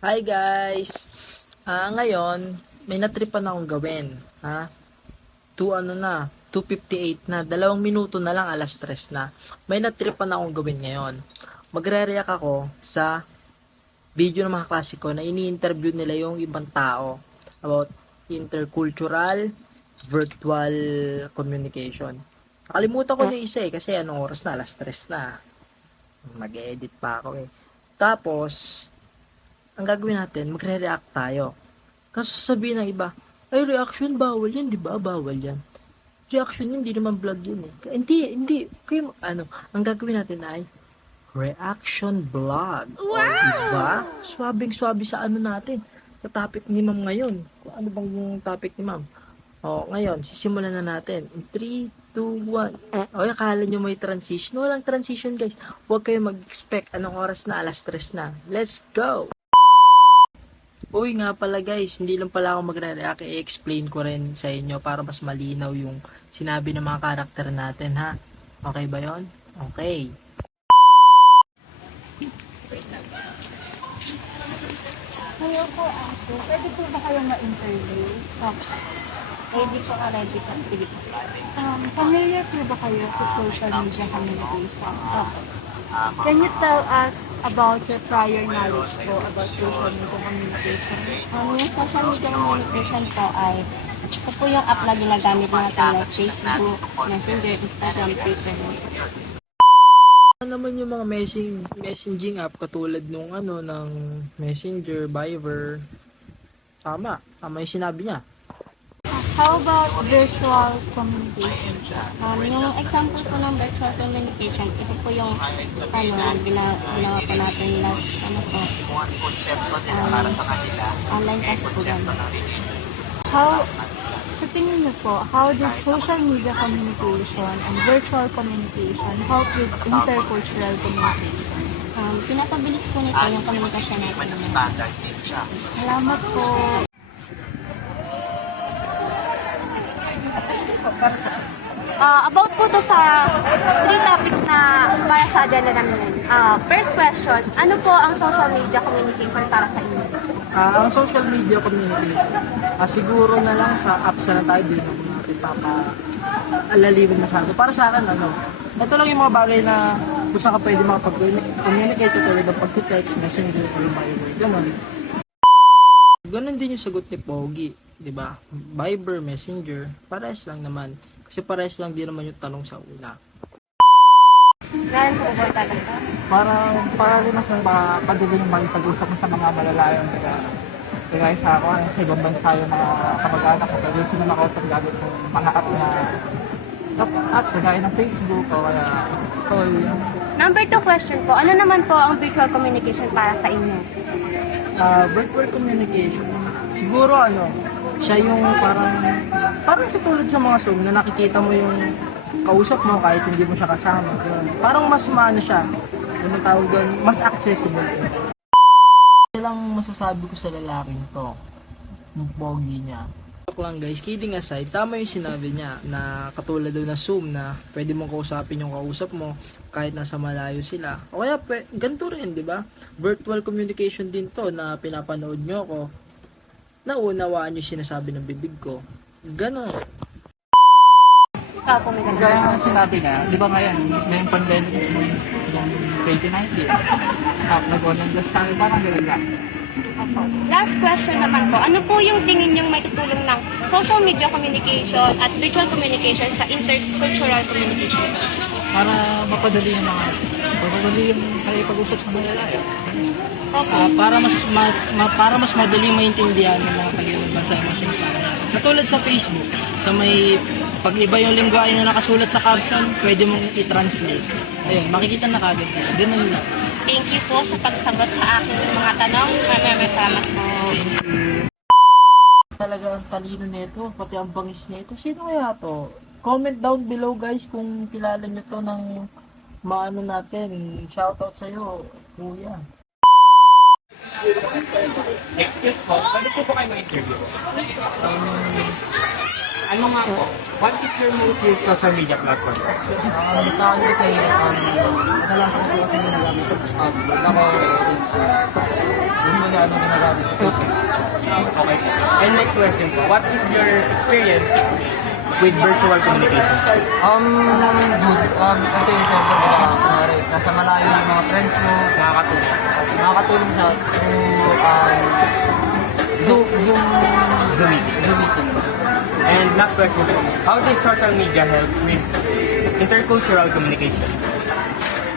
Hi guys! Ngayon, may natripan akong gawin. Ha? 2:58 na. 2 minuto na lang, alas 3 na. May natripan akong gawin ngayon. Magre-react ako sa video ng mga klasiko na ini-interview nila yung ibang tao about intercultural virtual communication. Nakalimutan ko yung isa kasi anong oras na, alas 3 na. Mag-edit pa ako eh. Tapos, ang gagawin natin, magre-react tayo. Kaso sabihin ng iba, ay reaction bawal yan, di ba? Bawal yan. Reaction yun, hindi naman vlog yun eh. Hindi. Kaya, ang gagawin natin ay reaction vlog. Wow! O, diba? Swabing-swabe sa natin. Sa topic ni ma'am ngayon. Kung ano bang yung topic ni ma'am? O, ngayon, sisimulan na natin. In 3, 2, 1. O, akala nyo may transition. Walang transition, guys. Huwag kayo mag-expect anong oras na, alas 3 na. Let's go! Uy nga pala guys, hindi lang pala ako magre-react, i-explain ko rin sa inyo para mas malinaw yung sinabi ng mga karakter natin ha. Okay ba yon? Okay. Hello po, ako. Pwede po ba kayong ma-interview? Ready po ka, ready po. Sige po. Familiar po ba kayo sa social media communication? Can you tell us about your prior knowledge po about social media communication? Yung social media communication po ay ito po yung app na ginagamit natin like Facebook, Messenger, Instagram, Twitter. Ano naman yung mga messaging app katulad nung ng Messenger, Viber. Tama yung sinabi niya. How about virtual communication? Yung example po ng virtual communication, ito po yung ginawa po natin last, online class po ganun. Sa tingin niyo po, how did social media communication and virtual communication help with intercultural communication? Pinapabilis po nito yung komunikasyon natin. Salamat po. About po to sa three topics na para sa agenda namin ngayon. First question, ano po ang social media communication para sa inyo? Ang social media communication, siguro na lang sa apps na tayo din ako natin alalimin masyado. Para sa akin, ito lang yung mga bagay na kung saan ka pwede makapag-communicate tulad ng pag-text, messenger, or Viber, ganun. Ganun din yung sagot ni Pogi, di ba? Viber, messenger, parehas lang naman. Kasi parehas lang din naman yung tanong sa una. Ganun po ba talaga? Para mas mapadali yung pag-usap mo sa mga malalayong kaya sa ako, sa ibang bansa yung mga kamag-anak ko, pero sila makausap gamit ng mga app kagaya ng Facebook o kaya call. Number 2 question po, ano naman po ang virtual communication para sa inyo? Virtual communication, siguro siya yung parang sa tulad sa mga Zoom na nakikita mo yung kausap mo kahit hindi mo siya kasama. Parang mas siya, ano tawag doon, mas accessible. Ito lang masasabi ko sa lalaking to, yung pogi niya. Joke lang guys, kidding aside, tama yung sinabi niya na katulad daw na Zoom na pwede mong kausapin yung kausap mo kahit nasa malayo sila. O kaya ganito rin, di ba? Virtual communication din to na pinapanood nyo ako. Naunawaan yung sinasabi ng bibig ko. Ganon. Ikaw po may Kagaya ng sinabi niya, di ba ngayon, may pandemic yung 2019, nag-online class tayo, parang gano'n lang. Last question naman po, ano po yung tingin niyong may tutulong ng social media communication at virtual communication sa intercultural communication? Para mapadali yung pag-usap sa mga lalaki. Para mas madaling maintindihan ng mga taga-ibang bansa yung mga sinasabi natin. Katulad sa Facebook, pag iba yung lingwahe na nakasulat sa caption, pwede mong i-translate. Ayun, makikita na kagad nila. Ganun lang. Thank you po sa pagsagot sa aking mga tanong. Maraming salamat po. Talaga ang talino nito, pati ang bangis nito. Sino kaya to? Comment down below guys kung kilala nyo to ng maano natin. Shoutout sa'yo, kuya. Excuse po, pwede po ba kayo ma-interview? ano nga po, what is your most used social media platform? Sa akin kasi, kadalasan ko kasi ginagamit ko. Ako, yun mo na ano ginagamit ko. Okay po. And next question po, what is your experience with virtual communication? Good. Kasi siyempre, kunwari, nasa malayo yung mga friends mo, Nakakatulong. nakakatulong siya to Zoom meeting. And last question po, how does social media help with intercultural communication?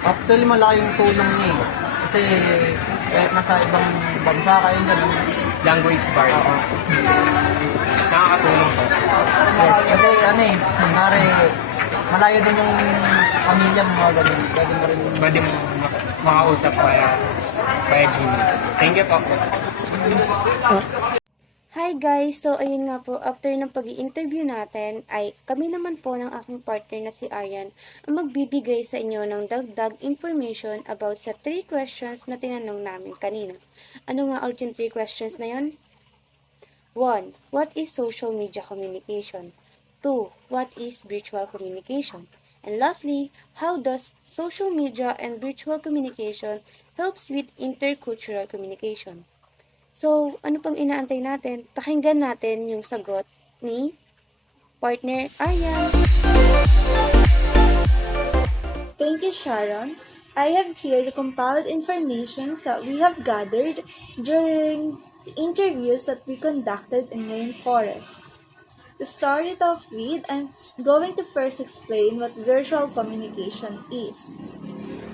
Actually, malaking tulong niya eh. Kasi kahit nasa ibang bansa kayo ganun. Language barrier. Nakakatulong po. Yes, kasi ano eh, kunwari, malayo din yung pamilya mo mga ganun. Pwede mo rin Pwede mo makausap kaya Gmail. Thank you po. Hi guys! So, ayun nga po, after ng pag interview natin, ay kami naman po ng aking partner na si Aryan ang magbibigay sa inyo ng dagdag information about sa 3 questions na tinanong namin kanina. Ano nga ulit yung 3 questions na yon? 1. What is social media communication? 2. What is virtual communication? And lastly, how does social media and virtual communication helps with intercultural communication? So, ano pang inaantay natin? Pakinggan natin yung sagot ni partner Aryan. Thank you, Sharon. I have here the compiled information that we have gathered during the interviews that we conducted in Rainforest. To start it off with, I'm going to first explain what virtual communication is.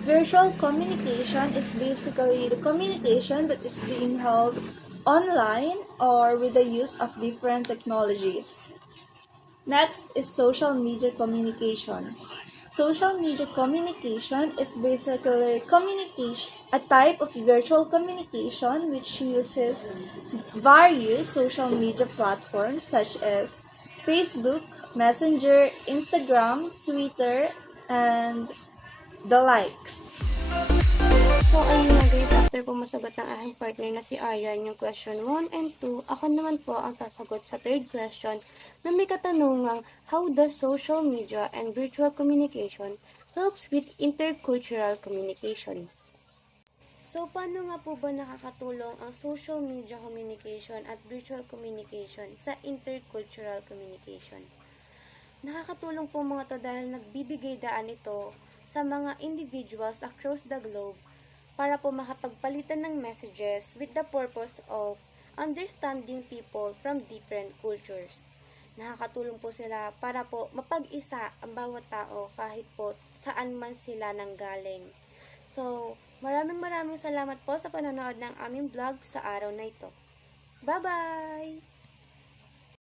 Virtual communication is basically the communication that is being held online or with the use of different technologies. Next is social media communication. Social media communication is basically a type of virtual communication which uses various social media platforms such as Facebook, Messenger, Instagram, Twitter, and the likes. So, ayun na guys, after po masagot ng aking partner na si Aryan yung question 1 and 2, ako naman po ang sasagot sa third question na may katanungang how does social media and virtual communication helps with intercultural communication? So, paano nga po ba nakakatulong ang social media communication at virtual communication sa intercultural communication? Nakakatulong po mga to dahil nagbibigay daan ito sa mga individuals across the globe para po makapagpalitan ng messages with the purpose of understanding people from different cultures. Nakakatulong po sila para po mapag-isa ang bawat tao kahit po saan man sila nanggaling. So, maraming salamat po sa panonood ng aming vlog sa araw na ito. Bye-bye!